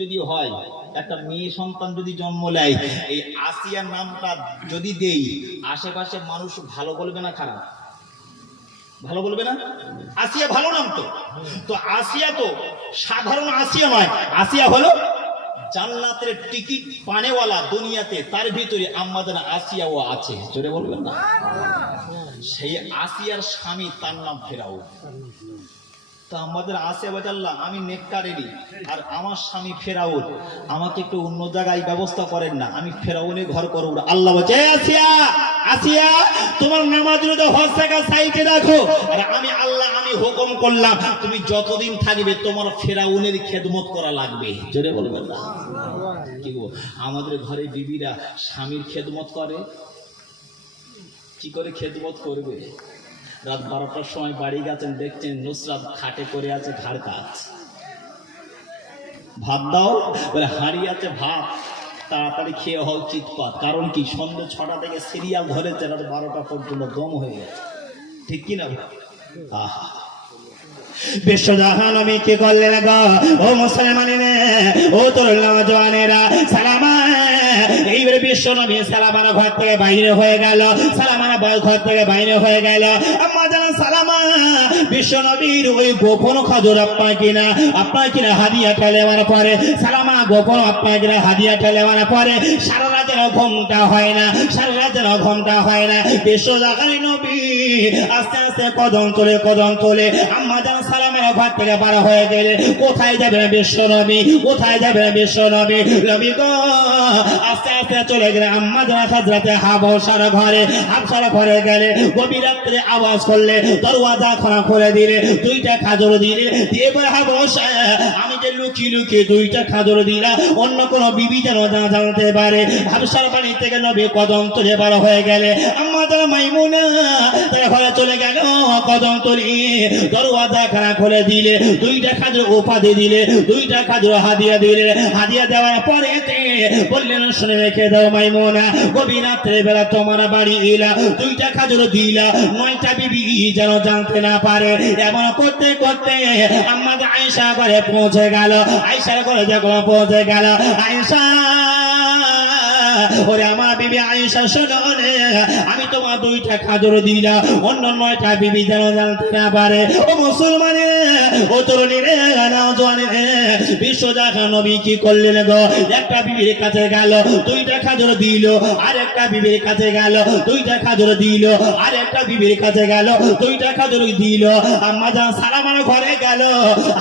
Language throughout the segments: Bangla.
যদি হয় একটা মেয়ে সন্তান যদি জন্ম নেয়, এই আসিয়ার নামটা যদি দেই, আশেপাশে মানুষ ভালো বলবে না খারাপ? ভালো বলবে না? আসিয়া ভালো নাম তো। তো আসিয়া তো সাধারণ আসিয়া নয়, আসিয়া হলো জান্নাতের টিকিট পানেওয়ালা দুনিয়াতে, তার ভিতরে আম্মাজান আসিয়াও আছে। জোরে বলবেন না? সেই আসিয়ার স্বামী তার নাম ফেরাউন। তো আমাদের আসিয়া বাজাল্লাহ, আমি নেককারেরই আর আমার স্বামী ফেরাউন, আমাকে একটু অন্য জায়গায় ব্যবস্থা করেন না, আমি ফেরাউনে ঘর করব। আল্লাহ বলছে, আসিয়া আসিয়া তোমার নামাজ রোজা হজ যাকাত সাইডে রাখো, আর আমি আল্লাহ আমি হুকুম করলাম তুমি যতদিন থাকবে তোমার ফেরাউনের খেদমত করা লাগবে। জোরে বলবেন না? কি গো, আমাদের ঘরে বিবিরা স্বামীর খেদমত করে? কি করে খেদমত করবে? রাত 12টার সময় বাড়ি গেছেন, দেখছেন নুসরাত খাটে করে আছে, ঘাড় কাজ, ভাত দাও বলে, হাঁড়ি আছে ভাত, তাড়াতাড়ি খেয়ে হও চিৎপাত। কারণ কি, সন্ধ্যে 6টা থেকে সিরিয়াল ধরেছে, রাত 12টা পর্যন্ত দম হয়ে গেছে। ঠিক কিনা? আহা, বিশ্বজাহান আমি কি করলেন গো ও মুসলমানেরা, ও তরুণ নওজওয়ানেরা, সালামা। এইবারে বিশ্ব নবী সালামার ঘর থেকে বাইরে হয়ে গেল, সালামার ঘর থেকে বাইরে হয়ে গেল। আম্মা জানেন সালামা বিশ্ব নবীর ওই গোপন খজর আপনার কিনা হাদিয়াটা নেওয়ার পরে, সালামা গোপন আপনার কিনা হাদিয়াটা নেওয়ার পরে সারা রাতের ঘুমটা হয় না, সারা রাতের ঘুমটা হয় না। বিশ্বজাহান নবী আস্তে আস্তে কদম তোলে। আম্মা জানেন সালামের ঘর থেকে বার হয়ে গেলে, কোথায় যাবে বিশ্ব নবী, কোথায় যাবে বিশ্ব নবী? নবী গো আস্তে আস্তে চলে গেলে আম্মা জান হযরতে হাবশার ঘরে গেলে, গভীর রাত্রে আওয়াজ করলে, দরওয়াজা খোলা করে দিলে, 2টা খাজর দিলে, দিয়ে বলে, হাবশা আমি যে লুকিয়ে 2টা খাজর দিলা, অন্য কোন বিবি যেন না জানতে পারে। হাবশার বাড়ি থেকে নবী কদম তুলে বার হয়ে গেলে, আম্মা জান মাইমুনা তার ঘরে চলে গেল, কদম তুলে দরওয়াজা খানা খুলে দিলে, 2টা খাজর উপাধি দিলে, 2টা খাজর হাদিয়া দিলে। হাদিয়া দেওয়ার পরে বললেন, শুনে রেখে দাও মাইমুনা, গভীর রাত্রে বেলা তোমার বাড়ি এলা, 2টা খাজর দিলা, 9টা বিবি যেন জানতে না পারে। এমন করতে করতে আমাদের আয়েশা ঘরে পৌঁছে গেল। আয়েশার ঘরে যখন পৌঁছে গেল, আয়েশা ওরে আমার বিবি আয়েশা শোনো, আমি তোমার 2টা খাজর দিলা, অন্য 9টা বিবি যেন জানতে না পারে। ও মুসলমানে, ও তরুণীরে, নওজওয়ানেরে, বিশ্বজাহান নবী কি করলেন গো? একটা বিবির কাছে গেল, 2টা খাজর দিল, আরেকটা বিবির কাছে গেল, 2টা খাজর দিল, আরেকটা বিবির কাছে গেল, 2টা খাজর দিল। আম্মা জান সালামার ঘরে গেল,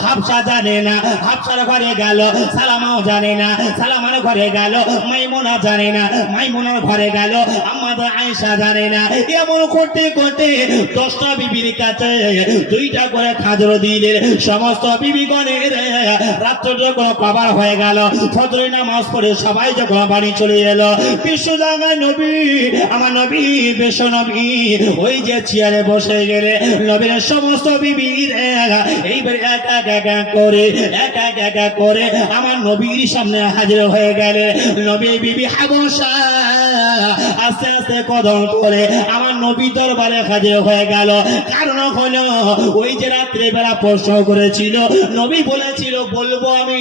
হাফসা জানে না, হাফসার ঘরে গেল, সালামাও জানে না, সালামার ঘরে গেল, মাইমুনা জানে না, মাইমুনার ঘরে গেল, আমাদের আয়েশা জানে না। এমন করতে করতে 10টা বিবির কাছে 2টা করে খাজর দিলেন। সমস্ত বিবিগণের রাত্র যখন কভার হয়ে গেল, ফজরের নামাজ পড়ে সবাই যখন বাড়ি চলে এলো, বিশ্বজাহান নবী আমার নবী বিশ্ব নবী ওই যে চেয়ারে বসে গেলে, নবীর সমস্ত বিবির এইবার এক এক করে আমার নবীর সামনে হাজির হয়ে গেলে। নবী বিবি হাবশা আস্তে আস্তে কদম করে আমার নবী দরবারে হাজির হয়ে গেল। কারণ হলো, ওই যে রাত্রে বেলা প্রশ্ন করেছিল, নবী বলেছিল বলবো আমি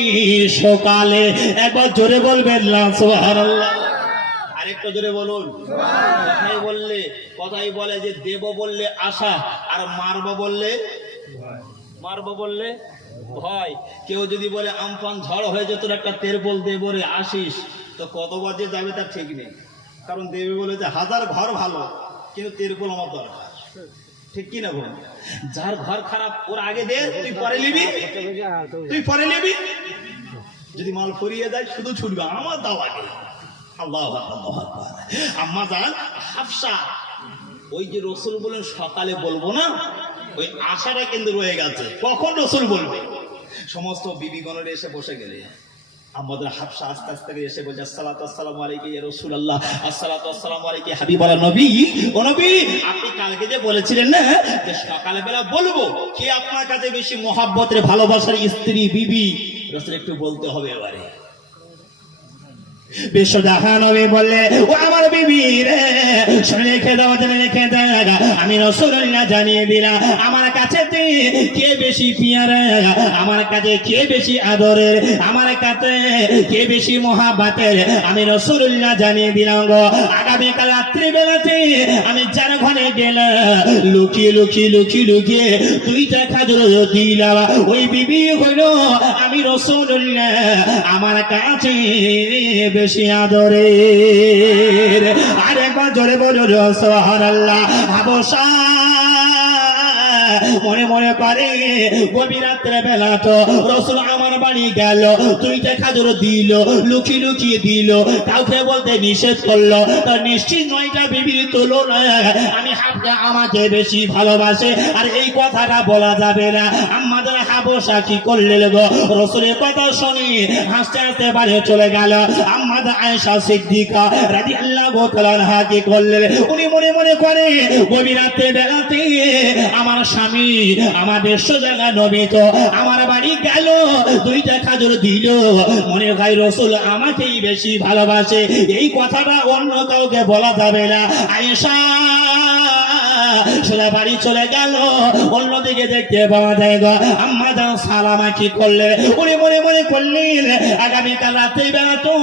সকালে। একবার জোরে বলবেন না সুবহানাল্লাহ? আরেকটা জোরে বলুন। কথাই বলে যে দেব বললে আশা, আর মারবো বললে ভয়। কেউ যদি বলে আমফান ঝড় হয়েছে, তোর একটা তেরপল দেব রে আসিস, তো কত বাজে যাবে তার ঠিক নেই। কারণ দেবে বলেছে 1000 ঘর ভালো, কিন্তু তেরপল আমার দরকার। ঠিক কিনা বল? যার ঘর খারাপ ওর আগে দে, তুই পরে নিবি। যদি মাল ফুরিয়ে যায় শুধু ছুটবে, আমার দাও আগে। আল্লাহু আকবার। আম্মা জান হাফসা ওই যে রসুল বলেন সকালে বলবো না, ওই আশাটা কিন্তু রয়ে গেছে, কখন রসুল বলবে। সমস্ত বিবিগণের এসে বসে গেলে, আমাদের হাফসা আস্তে আস্তে এসে বলছে, আসসালাতু আসসালামু আলাইকা ইয়া রাসূলুল্লাহ, আসসালাতু আসসালামু আলাইকা হাবিবাল্লাহ। নবী, ও নবী, আপনি কালকে যে বলেছিলেন না যে সকালে বেলা বলবো, কে আপনার কাছে বেশি মহাব্বতের ভালোবাসার স্ত্রী বিবি? রাসূল একটু বলতে হবে এবারে। বিশ্বজাহান নবী বললে, ও আমার বিবি রে, শুনে রেখে দাও, জেনে রেখে দাও, আমি রাসূলুল্লাহ জানিয়ে দিলাম, আমার কাছে কে বেশি পিয়ারা, আমার কাছে কে বেশি আদরের, আমার কাছে কে বেশি মহাব্বতের, আমি রাসূলুল্লাহ জানিয়ে দিলাম গো। আগামীকাল রাত্রিবেলাতে আমি যার ঘরে গেলাম, লুকিয়ে লুকিয়ে লুকিয়ে লুকিয়ে দুইটা খাজুর দিলাম। ওই বিবি হইল আমি রাসূলুল্লাহ আমার কাছে বেশি আদরের। আর একবার জোরে বলো সুবহানাল্লাহ। হাবশা মনে মনে করে গভীর রাত্রে বেলা তো রাসূল আমার বাড়ি গেল, দুইটা খাজুর দিল, লুকিয়ে লুকিয়ে দিল, কাউকে বলতে নিষেধ করলো। তার নিশ্চিত নয়টা বিবির তুলনায় আমি হাবশা আমাকে বেশি ভালোবাসে, আর এই কথাটা বলা যাবে না। আমাদের হাবশা কি করলেন গো, রাসূলের কথা শুনে হাসতে হাসতে বাড়ি চলে গেল। আমাদের আয়েশা সিদ্দিকা রাদিয়াল্লাহু তাআলা আনহা কি করলেন, উনি মনে মনে করে গভীর রাত্রে বেলাতে আমার স্বামী আমাদের সোজা নবী তো আমার বাড়ি গেল, দুইটা খাজুর দিল, মনে হয় রাসূল আমাকেই বেশি ভালোবাসে। এই কথাটা অন্য কাউকে বলা যাবে না। আয়েশা সোজা বাড়ি চলে গেল। অন্যদিকে দেখতে পাওয়া যায় গো আম্মা জান সালামা কি করলে, উনি মনে মনে করলেন আগামীকাল রাতে বেলা তো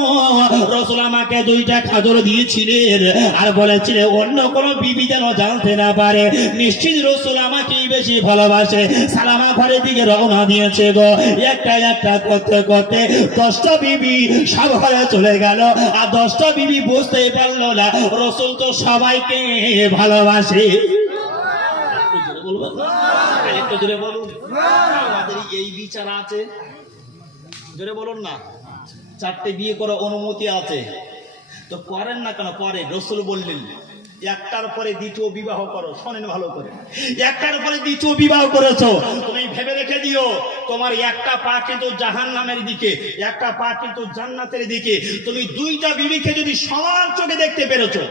রাসূল আমাকে দুইটা খাজুর দিয়েছিলেন, আর বলেছিলেন অন্য কোনো বিবি যেন জানতে না পারে, নিশ্চিত রাসূল আমাকেই বেশি ভালোবাসে। সালামা ঘরের দিকে রওনা দিয়েছে গো। একটা একটা করতে করতে 10টা বিবি সব ঘরে চলে গেল, আর 10টা বিবি বুঝতেই পারলো না রাসূল তো সবাইকে ভালোবাসে। একটু জোরে বলুন, আমাদের এই বিচার আছে, জোরে বলুন না। 4টে বিয়ে করার অনুমতি আছে, তো করেন না কেন? পরে রাসূল বললেন একটার পরে দ্বিতীয় বিবাহ করো। শোনেন ভালো করে, একটার পরে দ্বিতীয় বিবাহ করেছো, তুমি ভেবে রেখে দিও তোমার একটা পা কিন্তু জাহান্নামের দিকে, একটা পা কিন্তু জান্নাতের দিকে। তুমি দুইটা বিবিকে যদি সমান চোখে দেখতে পেরেছো,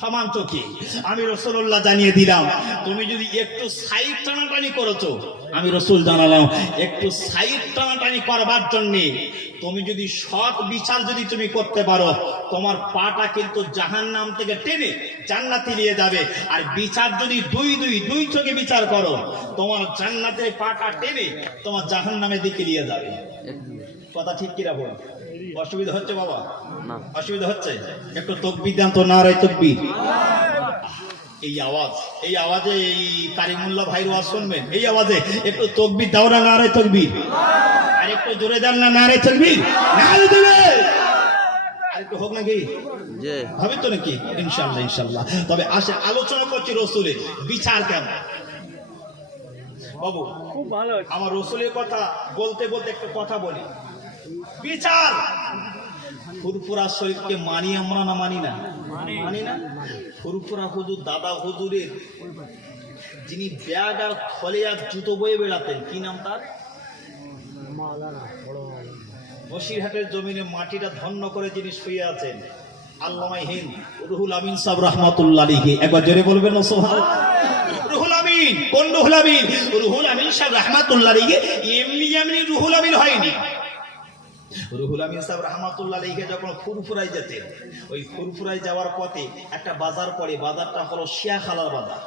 সমান চোখে, আমি রাসূলুল্লাহ জানিয়ে দিলাম। তুমি যদি একটু সাইড টানাটানি করেছো, আমি রাসূল জানালাম একটু সাইড টানাটানি করবার জন্য তুমি যদি সৎ বিচার যদি তুমি করতে পারো, তোমার পাটা কিন্তু জাহান্নাম থেকে টেনে জান্নাতে নিয়ে যাবে। আর বিচার যদি দুই চোখে বিচার করো, তোমার জান্নাতের পাটা টেনে তোমার জাহান্নামের দিকে নিয়ে যাবে। কথা ঠিক কিনা বল? অসুবিধা হচ্ছে বাবা? অসুবিধা হচ্ছে? একটু তাকবীর দেন তো, নারে তাকবীর। এই আওয়াজে এই কারিমুল্লাহ ভাই ওয়াজ শুনবেন, এই আওয়াজে একটু তাকবীর দাও না, নারে তাকবীর। আর একটু জোরে দেন না, নারে তাকবীর। নারে তাকবীর আর একটু হোক নাকি? জি হবে তো নাকি? ইনশাআল্লাহ ইনশাআল্লাহ। তবে আসে আলোচনা করছি রাসূলের বিচার কেমন। বাবু খুব ভালো, আমার রাসূলের কথা বলতে বলতে একটা কথা বলি। বিচার ফুরফুরা শরীফকে মানি আমরা না মানি না? মানি না? ফুরফুরা হুজুর দাদা হুজুরের যিনি ব্যাগ আর থলে আর জুতো বয়ে বেড়াতেন, কি নাম তার? বসিরহাটের জমিনে মাটিটা ধন্য করে যিনি শুয়ে আছেন, আল্লামা হিন্দ রুহুল আমিন সাহেব রাহমাতুল্লাহ আলাইহি। একবার জোরে বলবেন না সুবহানাল্লাহ। রুহুল আমিন, কোন রুহুল আমিন? রুহুল আমিন সাহেব রাহমাতুল্লাহ আলাইহি এমনি রুহুল আমিন হয়নি। রুহুল আমিন সাহেব রাহমাতুল্লাহ আলাইহি যখন ফুরফুরায় যেতেন, ওই ফুরফুরায় যাওয়ার পথে একটা বাজার পড়ে, বাজারটা হলো শিয়াখালার বাজার,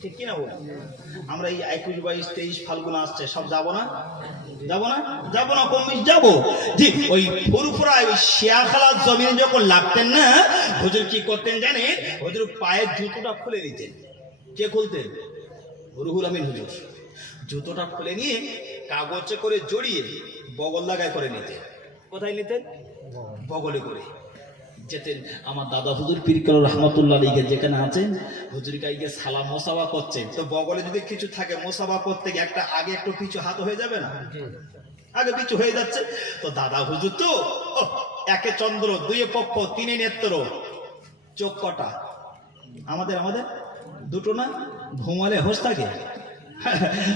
ঠিক কিনা বল? আমরা এই 21, 22, 23 ফাল্গুন আসছে, সব যাবো না? যাবো না? যাবো না, কম বেশি যাবো। জি, ওই ফুরফুরায় ওই শিয়াখালার জমিনে যখন লাগতেন না, হুজুর কি করতেন জানেন? হুজুর পায়ের জুতোটা খুলে নিতেন। কে খুলতেন? রুহুল আমিন হুজুর। জুতোটা খুলে নিয়ে কাগজে করে জড়িয়ে বগল লাগায় করে নিতেন। কোথায় নিতেন? বগলে করে যেতেন। আমার দাদা হুজুর পীরকাল রহমাতুল্লাহ আলাইহি যেখানে আছেন, হুজুর গাইকে সালাম মোসাফা করছেন, তো বগলে যদি কিছু থাকে মোসাফা করতে গিয়ে একটা আগে একটু পিছু হাত হয়ে যাবে না? আগে পিছু হয়ে যাচ্ছে। তো দাদা হুজুর তো একে চন্দ্র, দুইয়ে পক্ষ, তিনে নেত্র, চোখ কটা? আমাদের দুটো না? ঘুমালে হোশ থাকে?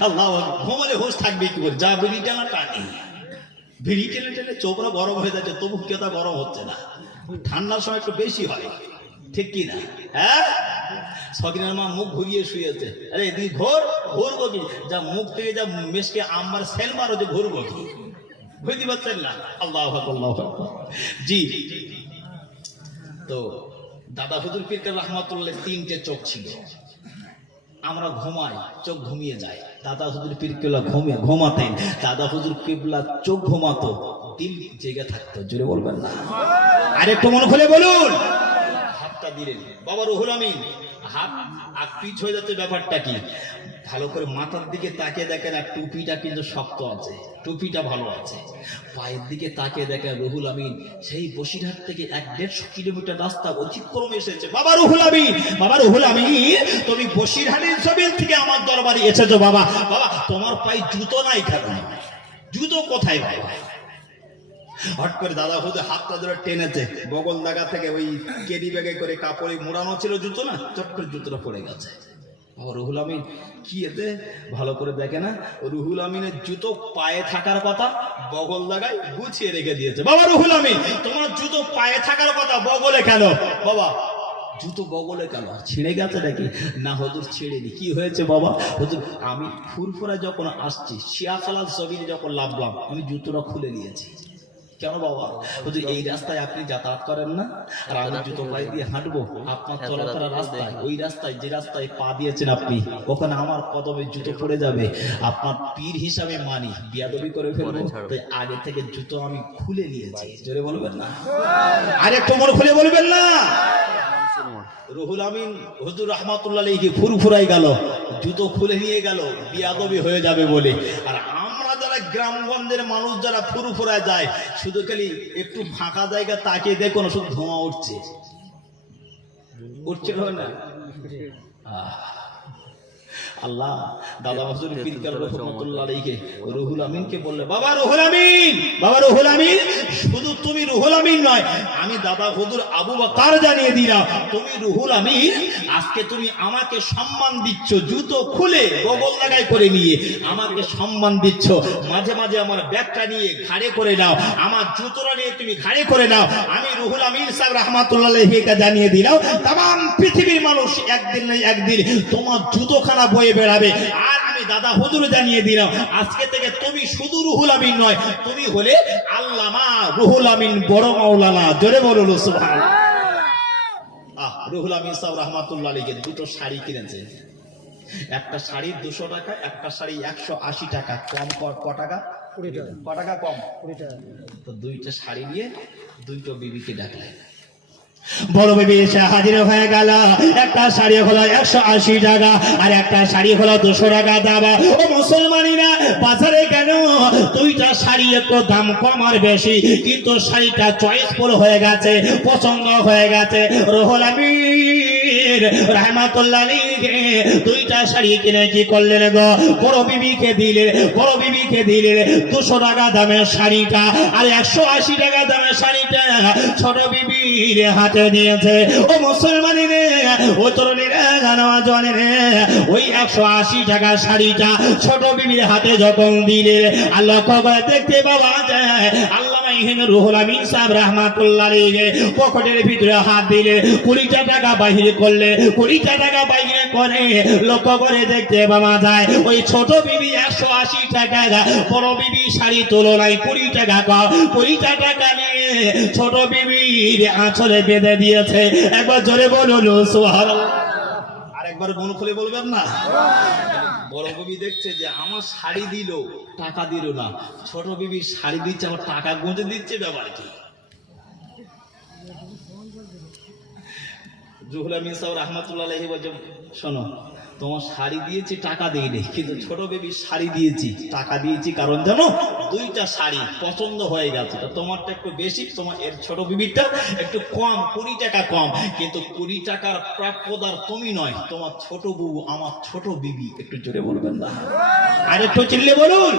আল্লাহ, ঘুমালে হোশ থাকবে কি করে? যা বিড়ি টানা টানি, বিড়ি টেনে টেনে চোখটা গরম হয়ে যাচ্ছে, তবু কেতা গরম হচ্ছে না। ঠান্ডার সময় একটু বেশি হয়, ঠিক কি না? হ্যাঁ, সকিনার মা মুখ ঘুরিয়ে শুয়েছে। আরে তুই ঘুরবো কি? যা মুখ থেকে যা মেশকে আমার সেল মারো, যে ঘুরবো কি? বুঝতে পারছেন না? আল্লাহু আকবার, আল্লাহু আকবার। জি, তো দাদা হুজুর পীরকাল রহমাতুল্লাহ 3টে চোখ ছিল। আমরা ঘুমাই, চোখ ঘুমিয়ে যায়। দাদা হুজুর পীর কেবলা ঘুমাতেন, দাদা হুজুর কেবলা চোখ ঘুমাতো, দিল জেগে থাকতো। জোরে বলবেন না? আরে একটু মন খুলে বলুন। হাতটা দিলেন বাবা রুহুল আমিন, হাত আর পিছ হয়ে যাচ্ছে। ব্যাপারটা কি? ভালো করে মাথার দিকে তাকিয়ে দেখেন, আর টুপিটা কিন্তু শক্ত আছে, টুপিটা ভালো আছে। পায়ের দিকে তাকিয়ে দেখেন রুহুল আমিন সেই বসিরহাট থেকে 1-150 কিলোমিটার রাস্তা অতিক্রম এসেছে। বাবা রুহুল আমিন, বাবা রুহুল আমিন, তুমি বসিরহাটের জমিন থেকে আমার দরবারে এসেছো বাবা। বাবা তোমার পায়ে জুতো নাই কেন? জুতো কোথায় বাবা? হট করে দাদা হুজুর হাতটা ধরে টেনেছে, বগল দাগা থেকে ওই কেডি ব্যাগে করে কাপড়ে মোড়ানো ছিল জুতো, না চট করে জুতোটা পড়ে গেছে। রুহুল আমিন কি এতে ভালো করে দেখে না, রুহুল আমিনের জুতো পায়ে থাকার কথা, বগল দাগায় গুছিয়ে রেখে দিয়েছে। বাবা রুহুল আমিন, তোমার জুতো পায়ে থাকার কথা, বগলে কেন? বাবা জুতো বগলে কেন, ছিঁড়ে গেছে নাকি? না হুজুর ছিঁড়েনি। কি হয়েছে বাবা? হুজুর আমি ফুরফুরা যখন আসছি, শিয়াখালার জমিনে যখন লাভলাম, আমি জুতোটা খুলে নিয়েছি। কেন বাবা? হুজুর এই রাস্তায় আপনি যাতায়াত করেন না, আর আমি জুতো পায়ে দিয়ে হাঁটবো আপনার চলাফেরা রাস্তায়, ওই রাস্তায় যে রাস্তায় পা দিয়েছেন আপনি, ওখানে আমার কদমে জুতো পড়ে যাবে। আপনার পীর হিসাবে মানি, বিয়াদবি করে ফেলবো, তাই আগে থেকে জুতো আমি খুলে নিয়েছি। জোরে বলবেন না? আরে একটু মন খুলে বলবেন না? রুহুল আমিন হুজুর রহমাতুল্লাহ আলাইহি ফুরফুরাই গেল, জুতো খুলে নিয়ে গেল বিয়াদবি হয়ে যাবে বলে। আর আমরা যারা গ্রামগঞ্জের মানুষ যারা ফুরফুরায় যায়, শুধু খালি একটু ফাঁকা জায়গা তাকিয়ে দেখুন, শুধু ধোঁয়া উঠছে, উঠছে না? আল্লাহ দাদা হুজুর পীর কেবলা রহমাতুল্লাহ আলাইহি রুহুল আমিনকে বললে, বাবা রুহুল আমিন, বাবা রুহুল আমিন, শুধু তুমি রুহুল আমিন নয়, আমি দাদা হুজুর আবু বকর জানিয়ে দিলাম, তুমি রুহুল আমিন। আজকে তুমি আমাকে সম্মান দিচ্ছ, জুতো খুলে বগল লাগাই করে নিয়ে আমাকে সম্মান দিচ্ছ। মাঝে মাঝে আমার ব্যাগটা নিয়ে ঘাড়ে করে নাও, আমার জুতোটা নিয়ে তুমি ঘাড়ে করে নাও। আমি রুহুল আমিন সাহেব রহমাতুল্লাহ আলাইহিকে জানিয়ে দিলাম, तमाम পৃথিবীর মানুষ একদিন না একদিন তোমার জুতোখানা বয়ে বেড়াবে। আর আমি দাদা হুজুর জানিয়ে দিলাম, আজকে থেকে তুমি শুধু রুহুল আমিন নয়, তুমি হলে আল্লামা রুহুল আমিন বড় মাওলানা। জোরে বলুন সুবহানাল্লাহ। রুহুল আমিন সাহেব রহমাতুল্লাহ আলাইহি দুটো শাড়ি কিনেছে, একটা শাড়ি 200 টাকা, একটা শাড়ি 180 টাকা। কম ক টাকা? 20 টাকা। ক টাকা কম? 20 টাকা। তো দুইটা শাড়ি নিয়ে দুইটো বিবিকে ডাকলেন। বড় বিবি এসে হাজির হয়ে গেল। একটা শাড়ি হলো 180 টাকা, আর একটা শাড়ি হলো 200 টাকা দাম। ও মুসলমানিরা, বাজারে কেন দুইটা শাড়ি একটু দাম কম আর বেশি, কিন্তু শাড়িটা চয়েসফুল হয়ে গেছে, পছন্দ হয়ে গেছে। রুহুল আমিন রহমাতুল্লাহ আলাইহি দুইটা শাড়ি কিনে কি করলেন গো? বড় বিবিকে দিলেন, বড় বিবিকে দিলেন 200 টাকা দামের শাড়িটা, আর 180 টাকা দামের শাড়িটা ছোট বিবির হাতে দিয়েছে। ও মুসলমানিরে, ও তরুণীরা, নওজওয়ানেরা, ওই 180 টাকা শাড়িটা ছোট বিবির হাতে যখন দিলে, আল্লাহ করে দেখতে পাওয়া যায় আল্লামা রুহুল আমিন সাহেব রাহমাতুল্লাহ আলাইহি পকেটের ভিতরে হাত দিলে 20 টাকা বাহির করলে, 20 টাকা বাহির করে লক্ষ্য করে দেখতে পাওয়া যায় ওই ছোট বিবি 180 টাকা, বড় বিবি শাড়ি তুলনায় 20 টাকা কম। 20 টাকা নিয়ে ছোট বিবির আঁচলে বেঁধে দিয়েছে। একবার জোরে বলুন সুবহানাল্লাহ। আরেকবার মন খুলে বলবেন না? বড় বিবি দেখছে যে আমার শাড়ি দিল, টাকা দিল না, ছোট বিবি শাড়ি দিচ্ছে, আমার টাকা গুঁজে দিচ্ছে। ব্যাপার কি? রুহুল আমিন সাহেব রাহমাতুল্লাহ আলাইহি বলছে, শোনো, তোমার শাড়ি দিয়েছি, টাকা দিইনি, কিন্তু ছোট বেবি শাড়ি দিয়েছি, টাকা দিয়েছি, কারণ জানো দুইটা শাড়ি পছন্দ হয়ে গেছে। তোমারটা একটু বেশি, তোমার এর ছোট বিবিটা একটু কম, 20 টাকা কম, কিন্তু 20 টাকার প্রাপ্যদার তুমি নয়, তোমার ছোট বউ, আমার ছোট বিবি। একটু জোরে বলবেন না? আর একটু চিল্লে বলুন।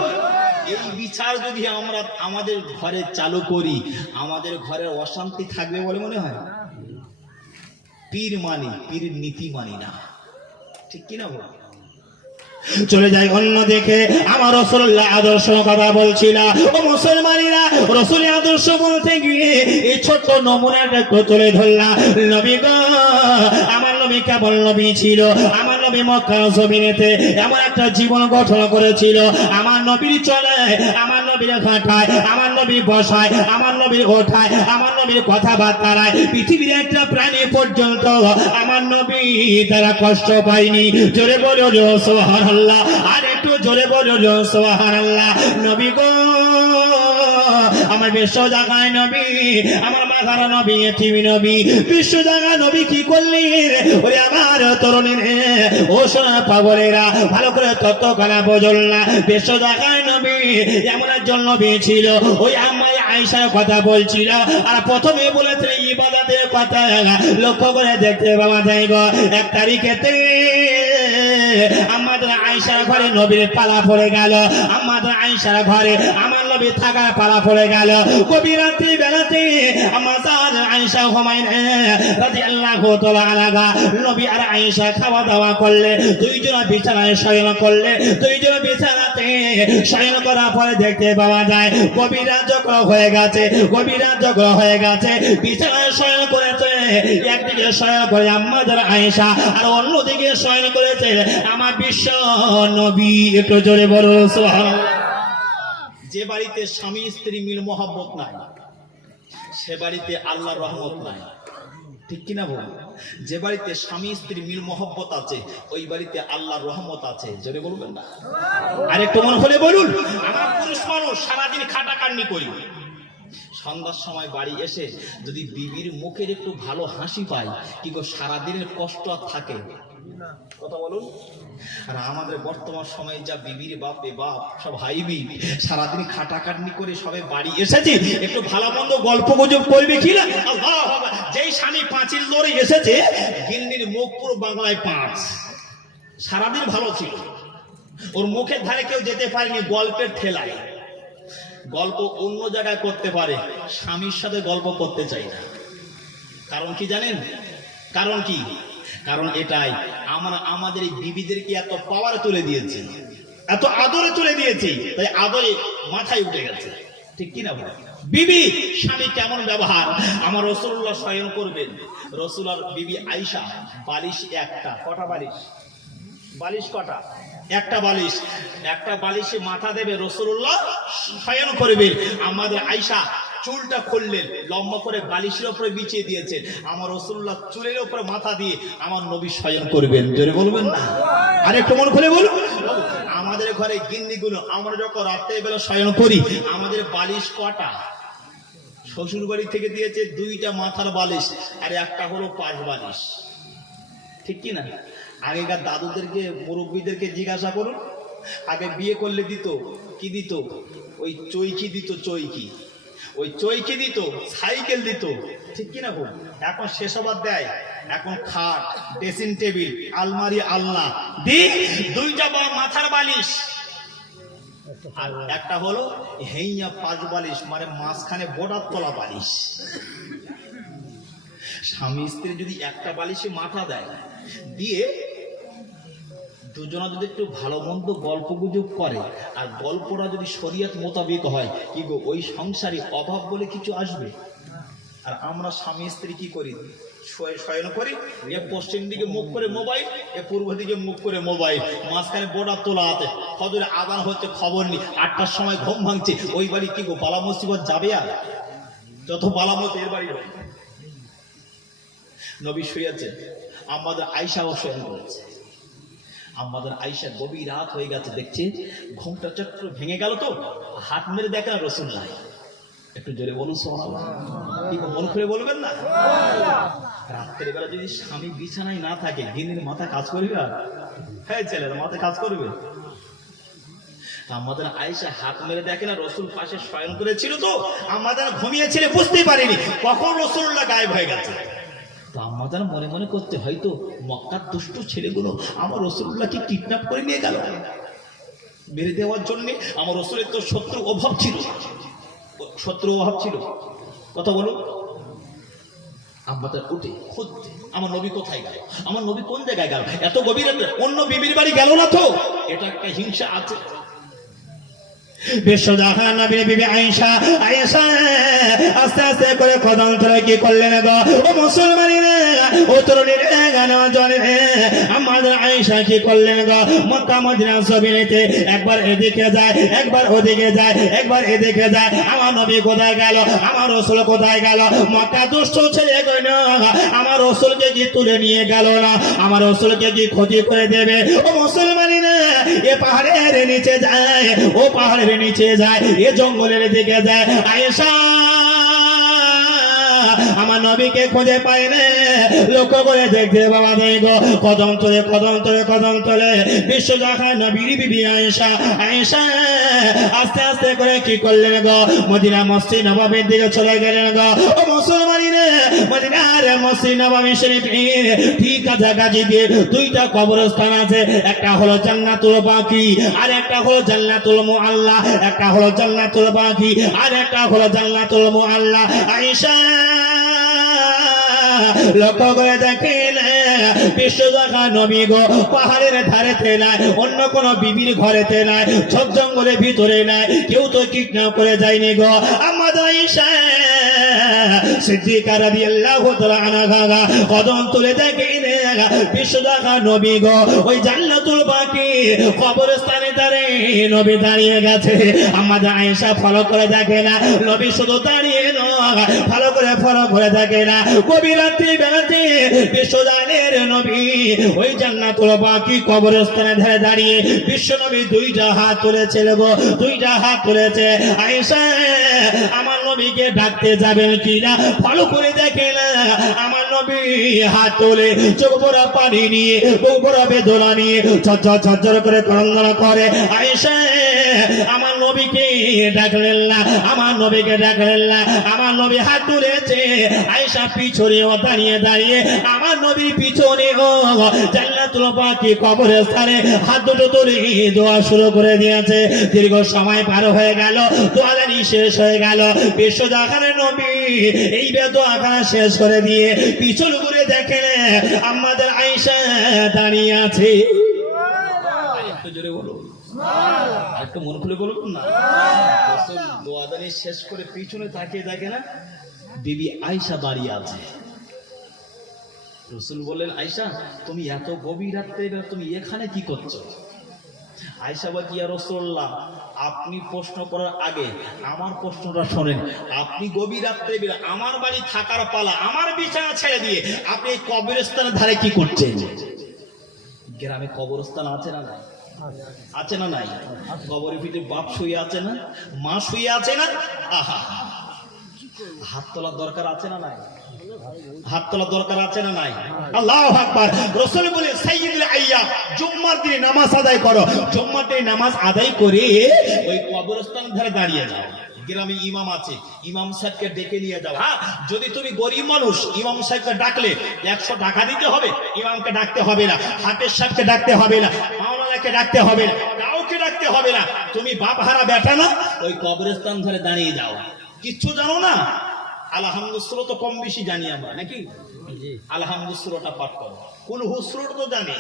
এই বিচার যদি আমরা আমাদের ঘরে চালু করি, আমাদের ঘরে অশান্তি থাকবে বলে মনে হয়? পীর মানি, পীরের নীতি মানি না, ঠিক কিনা বল? চলে যায় অন্য দেখে। আমার রাসূলুল্লাহ আদর্শ কথা বলছিল। ও মুসলমানেরা, রাসূলের আদর্শ বলতে গিয়ে এই ছোট্ট নমুনাটা একটু তুলে ধরলাম। নবী গো, আমার নবী কেমন নবী ছিল? আমার নবী মক্কা জমিনেতে এমন একটা জীবন গঠন করেছিল। আমার নবীর চলে, আমার নবীর ঘাটায়, আমার নবীর বসায়, আমার নবীর ওঠায়, আমার নবীর কথাবার্তায় পৃথিবীর একটা প্রাণী পর্যন্ত আমার নবী তারা কষ্ট পায়নি। জোরে বলো সুবহানাল্লাহ, আর একটু জোরে বলো সুবহানাল্লাহ। নবী গো আমার বিশ্ব জাগায় নবী, আমার মাথার নবী, তুমি নবী, বিশ্ব জাগা নবী কি করলি ওরে আমার তরুণী রে, ও সোনা পাগলেরা ভালো করে তত্ত্বখানা বোঝল না। বিশ্ব জাগায় নবী এমন একজন নবী ছিল, ওই আম্মা আয়েশার কথা বলছিল। আর প্রথমে বলেছে ইবাদতের কথা, লক্ষ্য করে দেখতে পাওয়া যায় গো 1 তারিখেতে আমাদের আয়েশার ঘরে নবীর পালা পড়ে গেল। আমাদের আয়েশার ঘরে আমার নবী থাকার পালা পড়ে গেল। গভীর রাত্রি বেলাতে আমাদের আয়েশা হুমায়রা রাদিয়াল্লাহু তাআলা আনহা নবী আর আয়েশা খাওয়া দাওয়া করলে, দুইজন বিছানায় শয়ন করলে, দুইজন বিছানাতে শয়ন করার পরে দেখতে পাওয়া যায় গভীর রাত যখন হয়ে গেছে, গভীর রাত যখন হয়ে গেছে, বিছানায় শয়ন করেছে। একদিকে শয়ন করে আমাদের আয়েশা, আর অন্যদিকে শয়ন করেছে আমার বিশ্ব নবী। একটু জোরে বলো সুবহানাল্লাহ। যে বাড়িতে স্বামী স্ত্রী মিল মহব্বত নাই, সে বাড়িতে আল্লাহর রহমত নাই, ঠিক কিনা বল? যে বাড়িতে স্বামী স্ত্রী মিল মহব্বত আছে, ওই বাড়িতে আল্লাহর রহমত আছে। জোরে বলবেন না? আর একটু মন খুলে বলুন। আমরা পুরুষ মানুষ সারাদিন খাটাখাটনি করি, সন্ধ্যার সময় বাড়ি এসে যদি বিবির মুখের একটু ভালো হাসি পাই, কি গো সারাদিনের কষ্ট আর থাকে? কথা বলুন। আর আমাদের বর্তমান সময়ে যা বিবির বাপে বাপ সব হাইবি, সারাদিন খাটাখাটনি করে সবে বাড়ি এসেছে, একটু ভালো মন্দ গল্প গুজব করবে কি না? আল্লাহু আকবার। যেই স্বামী পাঁচিল ধরে এসেছে, গিন্নির মুখ পুরো বাংলায় 5। সারাদিন ভালো ছিল, ওর মুখের ধারে কেউ যেতে পারেনি গল্পের ঠেলায়। গল্প অন্য জায়গায় করতে পারে, স্বামীর সাথে গল্প করতে চাই না। কারণ কি জানেন? কারণ কি? কারণ এটাই, আমরা আমাদের এই বিবিদেরকে এত পাওয়ারে তুলে দিয়েছি, এত আদরে তুলে দিয়েছি, তাই আদরে মাথায় উঠে গেছে, ঠিক কিনা বল? বিবি স্বামী কেমন ব্যবহার, আমার রাসূলুল্লাহ শয়ন করবেন, রাসূল আর বিবি আয়েশা বালিশ একটা, কটা বালিশ? বালিশ কটা? একটা বালিশ। একটা বালিশে মাথা দেবে, রাসূলুল্লাহ শয়ন করবেন। আমাদের আয়েশা চুলটা খুললেন, লম্বা করে বালিশের উপরে বিছিয়ে দিয়েছেন। আমার রাসূলুল্লাহ চুলের উপরে মাথা দিয়ে আমার নবী শয়ন করবেন। জোরে বলবেন না? আর একটু মন খুলে বলুন। আমাদের ঘরে গিন্নিগুলো আমরা যখন রাত্রে বেলা শয়ন করি, আমাদের বালিশ কটা? শ্বশুর বাড়ি থেকে দিয়েছে 2টা মাথার বালিশ, আর একটা হলো 5 বালিশ, ঠিক কি না? আগেকার দাদুদেরকে, মুরব্বীদেরকে জিজ্ঞাসা করুন, আগে বিয়ে করলে দিত কি? দিত ওই চৈকি দিত, চৈকি, ওই চৈকি দিত, সাইকেল দিত, ঠিক কিনা বল? এখন সেসব আর দেয়, এখন খাট, ড্রেসিং টেবিল, আলমারি, আলনা দি, 2টা মাথার বালিশ, আর একটা হলো হেইয়া 5 বালিশ, মানে মাঝখানে বর্ডার তলা বালিশ। স্বামী স্ত্রী যদি একটা বালিশে মাথা দেয়, দিয়ে দুজনা যদি একটু ভালো মন্দ গল্প গুজব করে, আর গল্পটা যদি শরীয়ত মোতাবেক হয়, কি গো ওই সংসারে অভাব বলে কিছু আসবে? আর আমরা স্বামী স্ত্রী কি করি? শয়ন করি, এ পশ্চিম দিকে মুখ করে মোবাইল, এ পূর্ব দিকে মুখ করে মোবাইল, মাঝখানে বর্ডার তোলা আছে, ফজরে আযান হচ্ছে খবর নেই, 8টার সময় ঘুম ভাঙছে। ওই বাড়ি কি গো বালা মুসিবত যাবে? আর যত বালা মত এর বাড়ি হবে। নবী শুয়েছেন, আমাদের আয়েশাও শয়ন করেছে। আমাদের আয়েশা গভীর রাত হয়ে গেছে, দেখছে ঘুমটা চক্র ভেঙে গেল, তো হাত মেরে দেখে না রাসূলুল্লাহ। একটু জোরে বলুন সুবহানাল্লাহ। কি মন খুলে বলবেন না? রাত্রের বেলা যদি স্বামী বিছানায় না থাকে, গিন্নির মাথা কাজ করবে? আর হ্যাঁ, ছেলের মাথা কাজ করবে? আমাদের আয়েশা হাত মেরে দেখে না রাসূল পাশে শয়ন করেছিল, তো আমাদের ঘুমিয়েছিল, বুঝতেই পারিনি কখন রাসূলুল্লাহ গায়েব হয়ে গেছে। তো আমাদের মনে মনে করতে, হয়তো মক্কার দুষ্ট ছেলেগুলো আমার রাসূলুল্লাহকে কিডন্যাপ করে নিয়ে গেল মেরে দেওয়ার জন্য। আমার রাসূলের তো শত্রু অভাব ছিল, শত্রু অভাব ছিল। কথা বলুন। আমাদের উঠে খুঁজছে, আমার নবী কোথায় গেল, আমার নবী কোন জায়গায় গেল? এত গভীর রাতে অন্য বিবির বাড়ি গেল না তো? এটা একটা হিংসা আছে। বিশ্বজাহান নবীর বিবি আয়েশা আস্তে আস্তে করে কদম ধরে কি করলেন গো ও মুসলমানেরা ও তরুণীরা গান জলে আমাদের আয়েশা কি করলেন গো মক্কা মদিনা জমিনেতে একবার এদিকে যায় একবার ওদিকে যায় একবার এদিকে যায় আমার নবী কোথায় গেল আমার রাসূল কোথায় গেল মক্কা দুষ্ট ছেলে কই না আমার রাসূলকে কি তুলে নিয়ে গেল না আমার রাসূলকে কি ক্ষতি করে দেবে ও মুসলমানেরা এ পাহাড়ের নিচে যায় ও পাহাড়ের নিচে যায় এ জঙ্গলের দিকে যায় আয়েশা আমার নবীকে খুঁজে পাই না লক্ষ্য করে দেখতে বাবা দেখো কদম তোলে কদম তোলে কদম তোলে বিশ্বজাহান নবীর বিবি আয়েশা আস্তে আস্তে করে কি করলেন গো মদিনা মসজিদ নববীর দিকে চলে গেলেন গো ও মুসলমানেরা মদিনার মসজিদ নববী শরীফের ঠিক কাছাকাছি দিয়ে দুইটা কবরস্থান আছে একটা হলো জান্নাতুল বাকি আর একটা হলো জান্নাতুল মুআল্লা একটা হলো জান্নাতুল বাকি আর একটা হলো জান্নাতুল মুআল্লা আয়েশা লক্ষ্য করে দেখেন বিশ্বজাহান নবী গো পাহাড়ের ধারেতে নাই অন্য কোন বিবির ঘরেতে নাই সব জঙ্গলের ভিতরে নাই কেউ তো কিডন্যাপ করে যায়নি গো আমাদের আয়েশা সিদ্দিকা রাদিয়াল্লাহু তাআলা আনহা কদম তুলে দেখেন বিশ্বজাহান নবী গো ওই জান্নাতুল বাকি কবরস্থানে দাঁড়িয়ে নবী দাঁড়িয়ে গেছে আমাদের আয়েশা ফলো করে দেখে না নবী শুধু দাঁড়িয়ে নয় ফলো করে দেখে না গভীর রাত্রি বেলাতে বিশ্বজাহানের নবী ওই জান্নাতুল বাকি কবরস্থানে ধারে দাঁড়িয়ে বিশ্ব নবী দুইটা হাত তুলেছে গো দুইটা হাত তুলেছে আয়েশা আমার নবীকে ডাকতে যাবেন কিনা ফলো করে দেখে না আমার নবী হাত তোলে চোখ ভরা পানি নিয়ে বুক ভরা বেদনা নিয়ে ঝরঝর করে ক্রন্দন করে আয়েশা আমার নবীকে ডাকলেন না আমার নবীকে ডাকলেন না আমার নবী হাত তুলেছে আয়েশা পিছনে দাঁড়িয়ে দাঁড়িয়ে আমার নবীর পিছনে ও জান্নাতুল বাকি কবরস্থানে হাত দুটো তুলে দোয়া শুরু করে দিয়েছে দীর্ঘ সময় পার হয়ে গেল দোয়াদানি শেষ হয়ে গেল বিশ্বজাহানের নবী এই দোয়াখানা শেষ করে দিয়ে পিছন ঘুরে দেখেন আমাদের আয়েশা দাঁড়িয়ে আছে একটু জোরে বলো একটু মন খুলে বলুন না দোয়াদানি শেষ করে পিছনে তাকিয়ে দেখে না বিবি আয়েশা দাঁড়িয়ে আছে রাসূল বললেন আয়েশা তুমি এত গভীর রাতে তুমি এখানে কি করছো আয়েশা বলে ইয়া রাসূলুল্লাহ আপনি প্রশ্ন করার আগে আমার প্রশ্নটা শোনেন আপনি গভীর রাতে আমার বাড়ি থাকার পালা আমার বিছানা ছেড়ে দিয়ে আপনি এই কবরস্থানের ধারে কি করছেন গ্রামে কবরস্থান আছে না নাই আছে না নাই কবরের ভিতরে বাপ শুয়ে আছে না মা শুয়ে আছে না আহা হাত তোলার দরকার আছে না নাই হাত তোলার দরকার আছে না নাই আল্লাহু আকবার রাসূল বলেন সাইয়্যিদুল আইয়াম জুম্মার দিনে নামাজ আদায় করো জুম্মার দিনে নামাজ আদায় করে ওই কবরস্থানের ধারে দাঁড়িয়ে যাও গ্রামে ইমাম আছে ইমাম সাহেবকে ডেকে নিয়ে যাও হ্যাঁ যদি তুমি গরিব মানুষ ইমাম সাহেবকে ডাকলে 100 টাকা দিতে হবে ইমামকে ডাকতে হবে না হাফেজ সাহেবকে ডাকতে হবে না মাওলানাকে ডাকতে হবে না কাউকে ডাকতে হবে না তুমি বাপ হারা বেটা না ওই কবরস্থান ধারে দাঁড়িয়ে যাও কিচ্ছু জানো না আলহামদুলিল্লাহ সূরা তো কম বেশি জানি আমরা নাকি জি আলহামদুলিল্লাহ সূরাটা পাঠ করো কুল হু সূরা তো জানি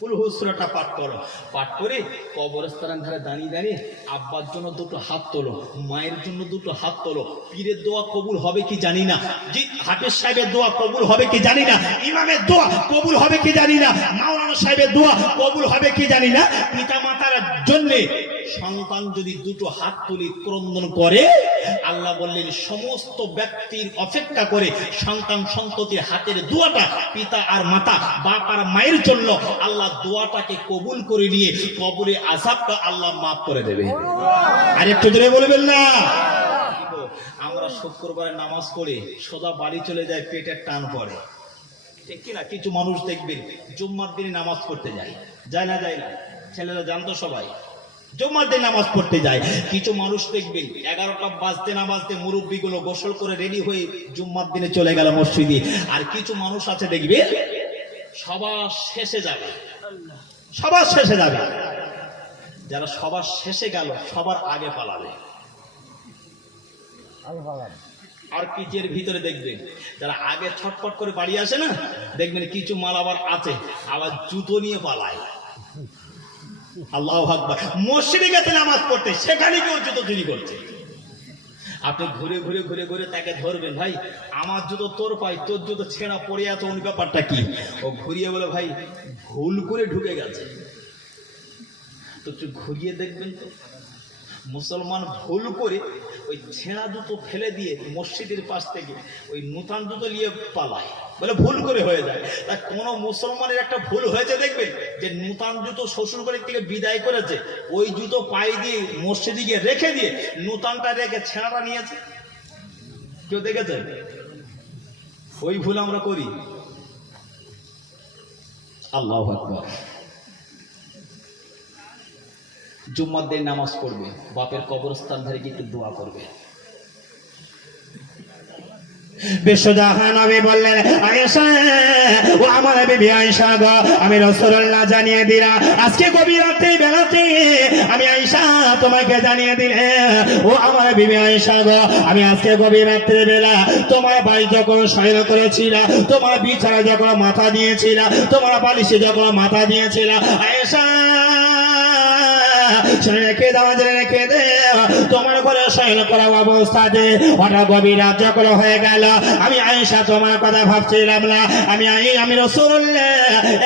কুল হু সূরাটা পাঠ করো পাঠ করে কবরস্থানের ধারে দাঁড়িয়ে আব্বার জন্য দুটো হাত তোলো মায়ের জন্য দুটো হাত তোলো পীরের দোয়া কবুল হবে কি জানি না জি হাফেজ সাহেবের দোয়া কবুল হবে কি জানি না ইমামের দোয়া কবুল হবে কি জানি না মাওলানা সাহেবের দোয়া কবুল হবে কি জানি না পিতা মাতার জন্য সন্তান যদি দুটো হাত তুলে ক্রন্দন করে আল্লাহ বললেন সমস্ত ব্যক্তির অপেক্ষা করে সন্তান সন্ততির হাতের দোয়াটা পিতা আর মাতা বাপ আর মায়ের জন্য আল্লাহ দোয়াটাকে কবুল করে নিয়ে কবরে আযাবটা আল্লাহ মাফ করে দেবে আর একটু জোরে বলবেন না আমরা শুক্রবারে নামাজ পড়ে সোজা বাড়ি চলে যায় পেটের টান পড়ে ঠিক কিনা কিছু মানুষ দেখবেন জুম্মার দিনে নামাজ পড়তে যায় না ছেলেরা জানতো সবাই জুম্মার দিন নামাজ পড়তে যায় কিছু মানুষ দেখবেন 11টা বাজতে না বাজতে মুরব্বীগুলো গোসল করে রেডি হয়ে জুম্মার দিনে চলে গেল মসজিদে আর কিছু মানুষ আছে দেখবে সবার শেষে যাবে যারা সবার শেষে গেল সবার আগে পালাবে আর পিচের ভিতরে দেখবেন যারা আগে ছটফট করে বাড়ি আসে না দেখবেন কিছু মাল আবার আছে আবার জুতো নিয়ে পালায় আল্লাহু আকবার। মসজিদে গেছে নামাজ পড়তে, সেখানে কেউ জুতো চুরি করছে। আপনি ঘুরে ঘুরে ঘুরে ঘুরে তাকে ধরবেন, ভাই আমার জুতো তোর পাই, তোর জুতো ছেঁড়া পড়ে আছে, ওই ব্যাপারটা কি? ও ঘুরিয়ে বলে, ভাই ভুল করে ঢুকে গেছে। তো একটু ঘুরিয়ে দেখবেন তো, মুসলমান ভুল করে ওই ছেঁড়া জুতো ফেলে দিয়ে মসজিদের পাশ থেকে ওই নূতন জুতো নিয়ে পালায়, বলে ভুল করে হয়ে যায়। তা কোন মুসলমানের একটা ভুল হয়েছে দেখবেন, যে নূতন জুতো শ্বশুর বাড়ির থেকে বিদায় করেছে, ওই জুতো পায়ে দিয়ে মসজিদে গিয়ে রেখে দিয়ে নূতনটা রেখে ছেঁড়াটা নিয়েছে? কেউ দেখেছে? ওই ভুল আমরা করি। আল্লাহু আকবার। জুম্মার দিন নামাজ পড়বে, বাপের কবরস্থান ধারে গিয়ে একটু দোয়া করবে। বিশ্বজাহান নবী বললেন, আয়েশা ও আমার বিবি আয়েশা গো, আমি রাসূলুল্লাহ জানিয়ে দিলাম আজকে গভীর রাতে বেলাতে আমি আয়েশা তোমাকে জানিয়ে দিলে, ও আমার বিবি আয়েশা গো, আমি আজকে গভীর রাত্রে বেলা তোমার বাড়ি যখন শয়ন করেছিল, তোমার বিছানা যখন মাথা দিয়েছিল, তোমার বালিশে যখন মাথা দিয়েছিল, আয়েশা রেখে দেওয়া রেখে দে, তোমার ঘরে শয়ন করা অবস্থাতে হঠাৎ গভীর রাত যখন হয়ে গেল, আমি আয়েশা তোমার কথা ভাবছিলাম না, আমি রাসূলুল্লাহ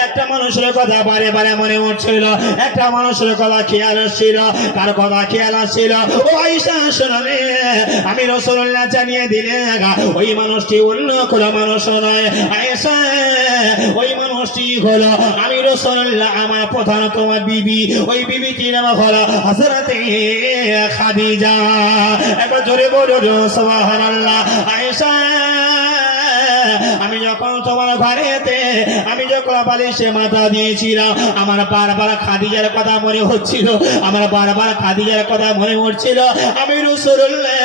একটা মানুষের কথা বারে বারে মনে উঠছিল, একটা মানুষের কথা খেয়াল আসছিল। কার কথা খেয়াল আসছিল? ও আয়েশা শোনো রে, আমি রাসূলুল্লাহ জানিয়ে দিলে ওই মানুষটি অন্য কোনো মানুষ নয় আয়েশা, ওই মানুষটি হলো আমি রাসূলুল্লাহ আমার প্রধান তোমার বিবি, ওই বিবিটির নাম হলো হযরতে খাদিজা। একবার জোরে বলো সুবহানাল্লাহ। আয়েশা আমি যখন তোমার ঘরেতে আমি যখন বালিশে মাথা দিয়েছিলাম, আমার বারবার খাদিজার কথা মনে হচ্ছিল, আমার বারবার খাদিজার কথা মনে হচ্ছিল। আমি রাসূলুল্লাহ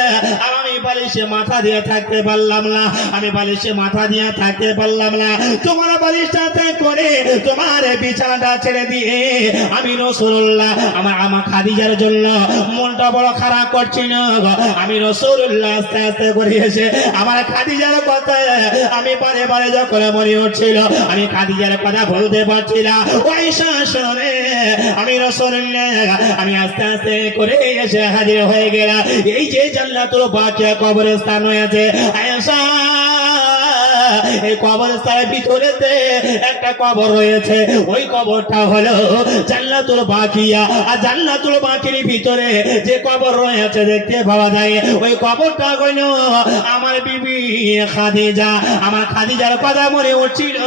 আর আমি বালিশে মাথা দিয়ে থাকতে পারলাম না, আমি বালিশে মাথা দিয়ে থাকতে পারলাম না, তোমার বালিশটা ত্যাগ করে তোমার বিছানাটা ছেড়ে দিয়ে আমি রাসূলুল্লাহ আমার খাদিজার জন্য মনটা বড় খারাপ করছিল। আমি রাসূলুল্লাহ আস্তে আস্তে করে এসে আমার খাদিজার কথা আমি বারে বারে যখন মনে হচ্ছিল, আমি খাদিজার কথা বলতে পারছিলাম। আয়েশা শোনো রে, আমি রাসূলুল্লাহ আমি আস্তে আস্তে করে এসে হাজির হয়ে গেলাম এই যে জান্নাতুল বাকিয়া কবরস্থান হয়েছে। আয়েশা এই কবরস্থানের ভিতরেতে একটা কবর রয়েছে, ওই কবরটা হলো জান্নাতুল বাকিয়া। আর জান্নাতুল বাকির ভিতরে যে কবর রয়েছে দেখতে পাওয়া যায়, ওই কবরটা হলো আমার বিবি খাদিজা। আমার খাদিজার কথা মনে উঠছিল,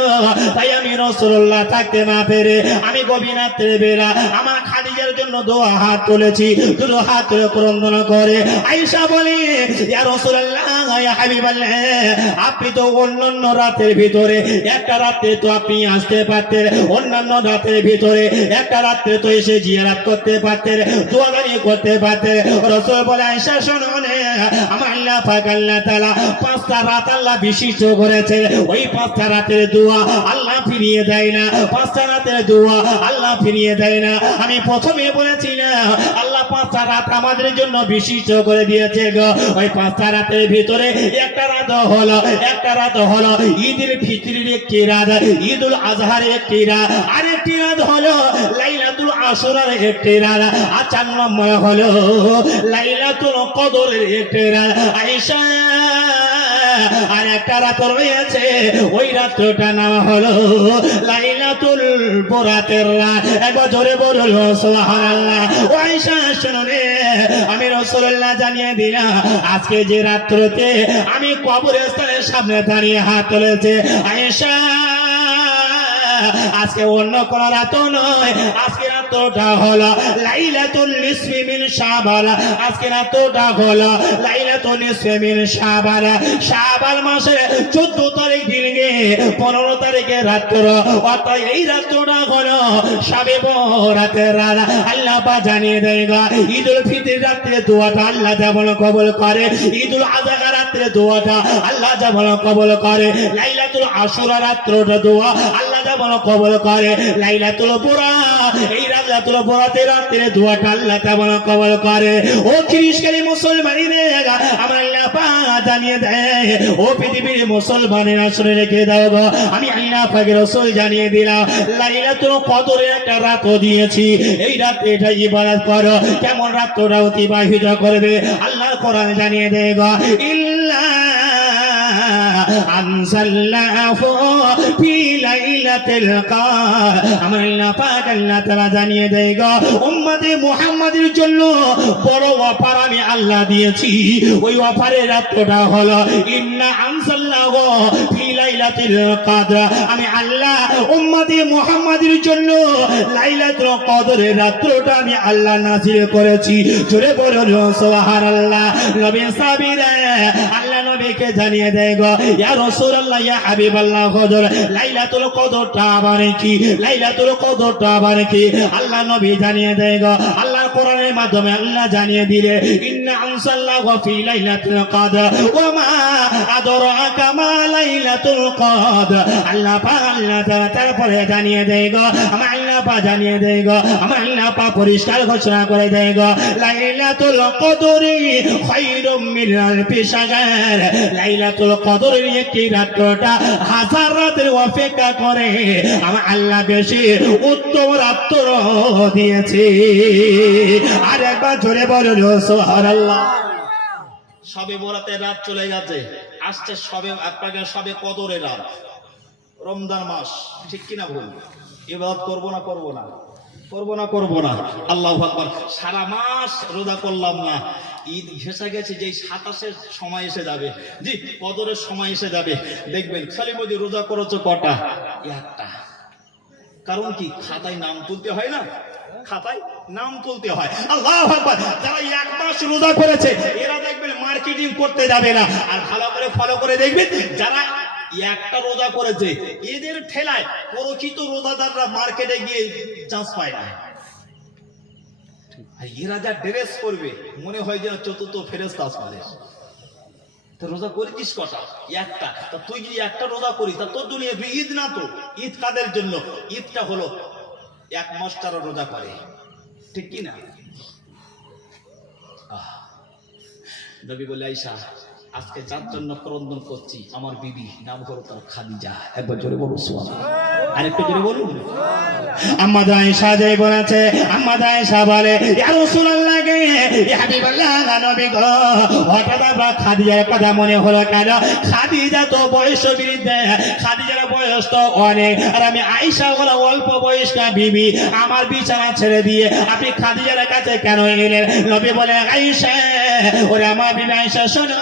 তাই আমি রাসূলুল্লাহ থাকতে না পেরে আমি গভীর রাতের বেলা আমার খাদিজার জন্য দোয়া হাত তুলেছি, দুটো হাত তুলে ক্রন্দন করে আয়েশা বলে, ইয়া রাসূলুল্লাহ ইয়া হাবিবাল্লাহ, আপনি তো অন্যান্য রাতের ভিতরে একটা রাতে তো আপনি আসতে পারতেন, অন্যান্য রাতের ভিতরে একটা রাতে তো এসে জিয়ারত করতে পারতেন, দোয়াদারি করতে পারতেন। রাসূল বলে, আয়েশা শোনো নে, আমার আল্লাহ পাক আল্লাহ তাআলা 5টা রাত আল্লাহ বিশিষ্ট করেছে, ওই 5টা রাতের দোয়া আল্লাহ ফিরিয়ে দেয় না, 5টা রাতের দোয়া আল্লাহ ফিরিয়ে দেয় না। আমি প্রথমে বলেছিলাম আল্লাহ 5টা রাত আমাদের জন্য বিশিষ্ট করে দিয়েছে গো, ওই 5টা রাতের ভিতরে একটা রাত হলো ঈদুল ফিতরের একটি রাত, ঈদুল আজহার একটি রাত, আরেকটি রাত হলো লাইলাতুল আশুরার একটি রাত, আর 4 নম্বর হলো লাইলাতুল কদরের একটি রাত। আয়েশা আর একটা রাত রয়েছে, ওই রাতটা নাম হলো লাইলাতুল বরাতের রাত। একবার জোরে বলো সুবহানাল্লাহ। আয়েশা শোনো রে, আমি রাসূলুল্লাহ জানিয়ে দিলাম আজকে যে রাত্রিতে আমি কবরস্থানের সামনে দাঁড়িয়ে হাত তুলেছে, আয়েশা আজকে অন্য কোন রাত নয়, আজকে রাতটা হলো লাইলাতুল নিসফি মিন শাবান, আজকে রাতটা হলো লাইলাতুল নিসফি মিন শাবান। শাবান মাসের 14 তারিখ দিনে 15 তারিখে রাত্র, অর্থাৎ এই রাতটা হলো শাবে বরাতের রাত। আল্লাহ পাক জানিয়ে দেয় ঈদুল ফিতর রাত্রে দোয়াটা আল্লাহ যেমন কবুল করে, ঈদুল আযহা রাত্রে দোয়াটা আল্লাহ যেমন কবুল করে, লাইলাতুল আশুরা রাত্রটা দোয়া আল্লাহ যেমন কবুল করে, লাইলাতুল বরাত এই লাইলাতুল বরাতের রাত্রে দোয়াটা আল্লাহ তেমন কবুল করে। ও খ্রিস্টান মুসলমানিরা, আমার আল্লাহ পাক জানিয়ে দেয় ও পৃথিবীর মুসলমানেরা শুনে রেখে দাও গো আমি আল্লাহ পাকের রাসূল জানিয়ে দিলাম লাইলাতুল কদরের একটা রাত দিয়েছি এই রাতে এটা ইবাদত করো কেমন রাতটা অতিবাহিত করবে আল্লাহর কোরআন জানিয়ে দেয় গো ইল্লা আনজালনাহু ফি লাইলাতিল কদর আমার আল্লাহ পাক আল্লাহ তাআলা জানিয়ে দেয় গো উম্মতে মুহাম্মাদের জন্য বড় অফার আমি আল্লাহ দিয়েছি ওই অফারের রাতটা হলো ইন্না আনজালনাহু ফি লাইলাতিল কদর আমি আল্লাহ উম্মতে মুহাম্মাদের জন্য লাইলাতুল কদরের রাতটা আমি আল্লাহ নাযিল করেছি জোরে বলুন সুবহানাল্লাহ নবী সাবিরা আল্লাহ নবীকে জানিয়ে দেয় গো ইয়া রাসূলুল্লাহ ইয়া হাবিবাল্লাহ হুজুর লাইলাতুল কদরটা আবার কি লাইলাতুল কদরটা আবার কি আল্লাহ নবী জানিয়ে দেয় গো আল্লাহর কোরআনের মাধ্যমে আল্লাহ জানিয়ে দিলে ইন্না আনসাল্লাহু ফি লাইলাতুল কদর ওয়া মা আদরাকা মা লাইলাতুল কদর আল্লাহ পাক আল্লাহ তারপরে জানিয়ে দেয় গো আমার আল্লাহ পাক জানিয়ে দেয় গো আমার আল্লাহ পাক পরিষ্কার ঘোষণা করে দেয় গো লাইলাতুল কদরি খায়রুম মিন আলফি শাহর লাইলাতুল কদরের একটি রাতটা হাজার রাতের অপেক্ষা করে আমার আল্লাহ বেশি উত্তম রাত্র দিয়েছে আর একবার জোরে বলুন সুবহানাল্লাহ সবে বরাতের রাত চলে গেছে আসছে সবে আপনাকে সবে কদরের রাত রমজান মাস ঠিক কিনা ভুল ইবাদত করবো না করবো না করবো না আল্লাহু আকবার সারা মাস রোজা করলাম না ঈদ ঘেঁষা গেছে যেই 27 সময় এসে যাবে জি কদরের সময় এসে যাবে দেখবেন খালি মোদি রোজা করেছো কটা একটা কারণ কি খাতায় নাম তুলতে হয় না খাতায় নাম তুলতে হয় আল্লাহু আকবার যারা এক মাস রোজা করেছে এরা দেখবেন মার্কেটিং করতে যাবে না আর ভালো করে ফলো করে দেখবেন যারা একটা রোজা করেছে এদের ঠেলায় প্রকৃত রোজাদাররা মার্কেটে গিয়ে চান্স পায় না আর এরা যা ড্রেস করবে মনে হয় যেন চতুর্থ ফেরেশতা আসবে তো রোজা করেছিস কটা একটা তা তুই যদি একটা রোজা করিস তা তোর জন্য ঈদ না তো ঈদ কাদের জন্য ঈদটা হলো এক মাস তারা রোজা করে ঠিক কি না নবী বলে আয়েশা আজকে যার জন্য ক্রন্দন করছি আমার বিবি নাম হলো তার খাদিজা একবার জোরে বলুন সুবহানাল্লাহ আরেকটু জোরে বলুন আম্মা আয়েশা যে বলেছে আম্মা আয়েশা বলে ইয়া রাসূলুল্লাহ গে ইয়া হাবিবাল্লাহ নবী গো হঠাৎ আবার খাদিজার কথা মনে হলো কেন খাদিজা তো বয়স বৃদ্ধা খাদিজার বয়স তো অনেক আর আমি আয়েশা হলো অল্প বয়স্কা বিবি আমার বিছানা ছেড়ে দিয়ে আপনি খাদিজার কাছে কেন এলেন নবী বলে আয়েশা ওরে আমার বিবি আয়েশা শোনো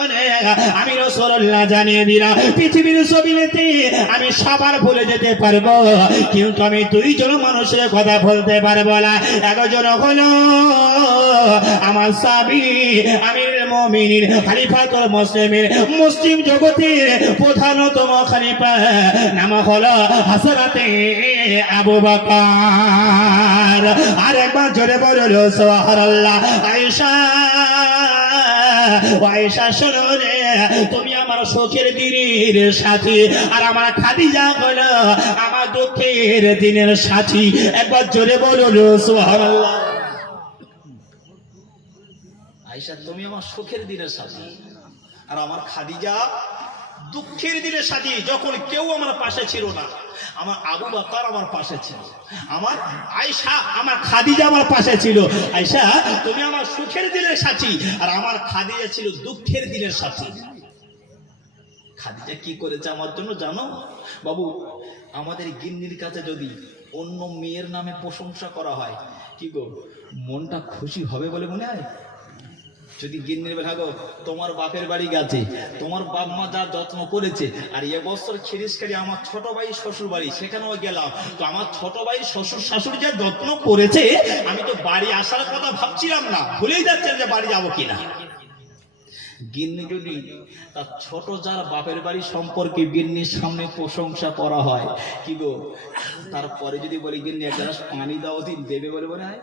আমি রাসূলুল্লাহ জানিয়ে দিলাম পৃথিবীর জমিনেতে আমি সবার ভুলে যেতে পারবো কিন্তু আমি দুইজন মানুষের কথা বলতে পারবো না একজন হলো আমার স্বামী আমিরুল মুমিনিন খলিফাতুল মুসলিমিন মুসলিম জগতের প্রধানতম খলিফা নাম হলো হযরতে আবু বকর আর একবার জোরে বলুন সুবহানাল্লাহ আয়েশা শোনো রে তুমি আমার সুখের দিনের সাথী আর আমার খাদিজা হলো আমার দুঃখের দিনের সাথী একবার জোরে বলুন সুবহানাল্লাহ আয়েশা তুমি আমার সুখের দিনের সাথী আর আমার খাদিজা দুঃখের দিনের সাথী যখন কেউ আমার পাশে ছিল না আমার আবু বকর আমার পাশে ছিল আমার আয়েশা আমার খাদিজা আমার পাশে ছিল আয়েশা তুমি আমার সুখের দিনের সাথী আর আমার খাদিজা ছিল দুঃখের দিনের সাথী খাদিজা কি করেছে আমার জন্য জানো বাবু আমাদের গিন্নির কাছে যদি অন্য মেয়ের নামে প্রশংসা করা হয় কি গো মনটা খুশি হবে বলে মনে হয় যদি গিন্নির বেলা গো তোমার বাপের বাড়ি গেছে তোমার বাপ মা যা যত্ন করেছে আর এবছর খিরিশকারি আমার ছোট ভাই শ্বশুর বাড়ি সেখানেও গেলাম তো আমার ছোট ভাই শ্বশুর শাশুড়ি যা যত্ন করেছে আমি তো বাড়ি আসার কথা ভাবছিলাম না ভুলেই যাচ্ছেন যে বাড়ি যাবো কিনা গিন্নি যদি তার ছোট যার বাপের বাড়ি সম্পর্কে গিন্নির সামনে প্রশংসা করা হয় কি গো তারপরে যদি বলি গিন্নি এক গ্লাস পানি দাও দিন দেবে বলে মনে হয়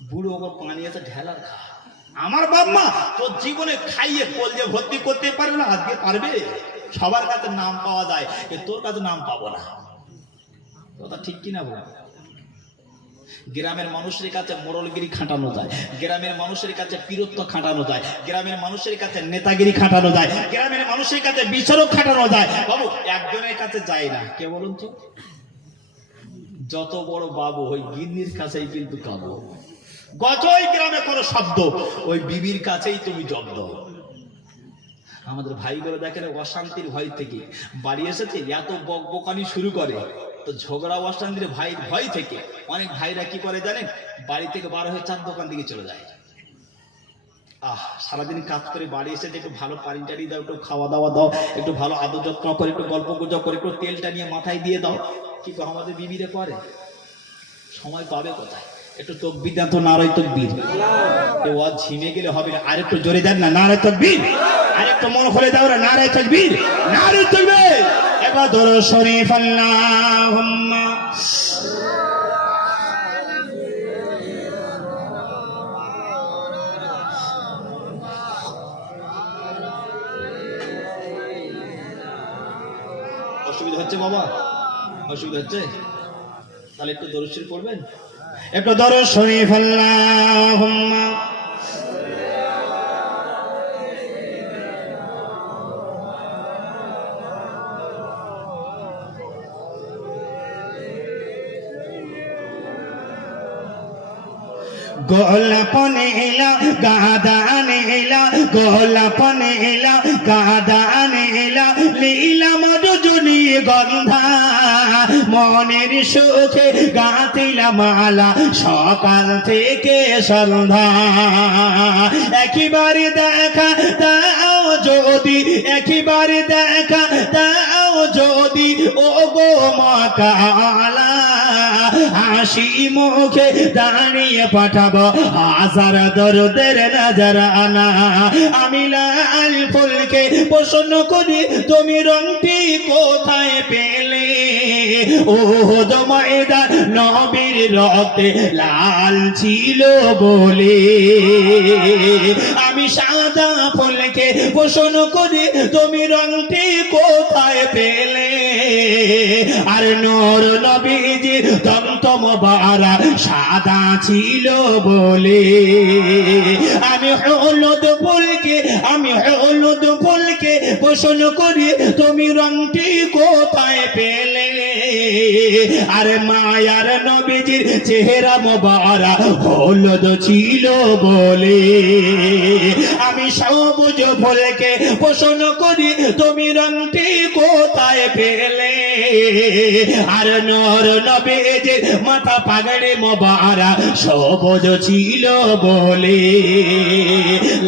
বুড়ো ওপর পানি আছে ঢেলার খা আমার বাপ মা তোর জীবনে খাইয়ে কলজে ভর্তি করতে পারবে না আজকে পারবে সবার কাছে নাম পাওয়া যায় তোর কাছে নাম পাবো না কথা ঠিক কিনা বল গ্রামের মানুষের কাছে মোড়লগিরি খাটানো যায়, গ্রামের মানুষের কাছে পীরত্ব খাটানো যায়, গ্রামের মানুষের কাছে নেতাগিরি খাটানো যায়, গ্রামের মানুষের কাছে বিচারক খাটানো যায়। বাবু একজনের কাছে যায় না, কে বলুন তো? যত বড় বাবু ওই গিন্নির কাছেই কিন্তু কাবু। গতই গ্রামে কোনো শব্দ ওই বিবির কাছেই তুমি জব্দ। আমাদের ভাইগুলো দেখেন অশান্তির ভয় থেকে বাড়ি এসেছে, এত বকবকানি শুরু করে, তো ঝগড়া অশান্তির ভয় থেকে অনেক ভাইরা কি করে জানেন, বাড়ি থেকে বার হয়ে চার দোকান দিকে চলে যায়। সারাদিন কাজ করে বাড়ি এসে যে একটু ভালো পানি টানি দাও, একটু খাওয়া দাওয়া দাও, একটু ভালো আদর যত্ন করে, একটু গল্প গুজব করে, একটু তেলটা নিয়ে মাথায় দিয়ে দাও। কিন্তু আমাদের বিবিরে করে সময় পাবে কোথায়? একটু তকবির দেন তো, নারাই তকবির। ও ঝিমে গেলে হবে না, আর একটু জোরে দেন না, নারাই তকবির। আর একটু মন খুলে দাও না, নারাই তকবির, নারাই তকবির। এবার দরুদ শরীফ আল্লাহুম্মা অসুবিধা হচ্ছে বাবা? অসুবিধা হচ্ছে? তাহলে একটু দরুদ শরীফ পড়বেন, একটু দরুদ শরীফ আল্লাহুম্মা গোলাপনে এলা গাদানে এলা, গোলাপনে এলা গাদানে এলা, লীলা মধুজনী গন্ধা, মনের সুখে গাঁথিলাম মালা সকাল থেকে সন্ধ্যা। একেবারে দেখা দাও যদি, একেবারে দেখা দাও যদি, ও গো মা কালা, হাসি মুখে দাঁড়িয়ে পাঠাবো হাজার দরদের নজরানা। আমি লাল ফুলকে প্রশ্ন করি, তুমি রংটি কোথায় পেলে? ও ময়দান নবীর রক্তে লাল ছিল বলে। আমি সাদা ফুলকে প্রশ্ন করি, তুমি রংটি কোথায় পেলে? আর নূর নবীজি দন্ত মোবারক সাদা ছিল বলে। আমি হলুদ ফুলকে, আমি হলুদ ফুলকে প্রশ্ন করি, তুমি রংটি কোথায় পেলে? আর মায়ার নবীজির চেহারা মোবারক হলুদ ছিল বলে। আমি সবুজ ফুলকে প্রশ্ন করি, তুমি রংটি কোথায় পেলে? আর নূর নবীজির মাথা পাগড়ি মোবারক সবুজ ছিল বলে।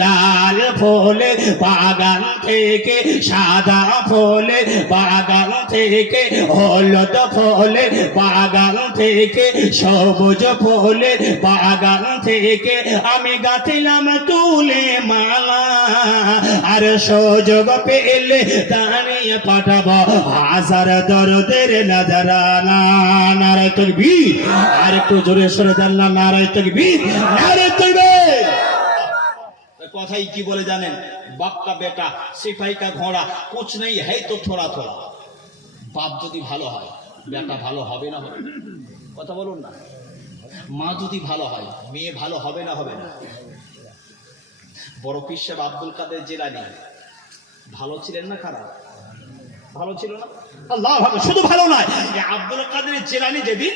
লাল ফুলে বাগান থেকে, সাদা ফুলে বাগান থেকে, হলুদ ফুলে বাগান থেকে, সবুজ ফুলে বাগান থেকে আমি গাঁথিলাম তুলে মালা। আর সুযোগ পেলে দাঁড়িয়ে পাঠাবো হাজার দরদের নজরানা। নারায়ে তাকবীর। আর একটু জোরে সরে দেন না, নারায়ে তাকবীর, নারায়ে তাকবীর। কথাই কি বলে জানেন, বাপ কা বেটা সিপাही का घोड़ा कुछ नहीं है तो थोड़ा थोड़ा। বাপ যদি ভালো হয় বেটা ভালো হবে না হবে? কথা বলুন না। মা যদি ভালো হয় মেয়ে ভালো হবে না হবে না? বড় পীর সাহেব আব্দুল কাদের জিলানী ভালো ছিলেন না খারাপ? ভালো ছিল না? আল্লাহ ভালো। শুধু ভালো নয়, আব্দুল কাদের জিলানী যেদিন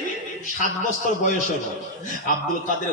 7 বছর বয়স হলো, আব্দুল কাদের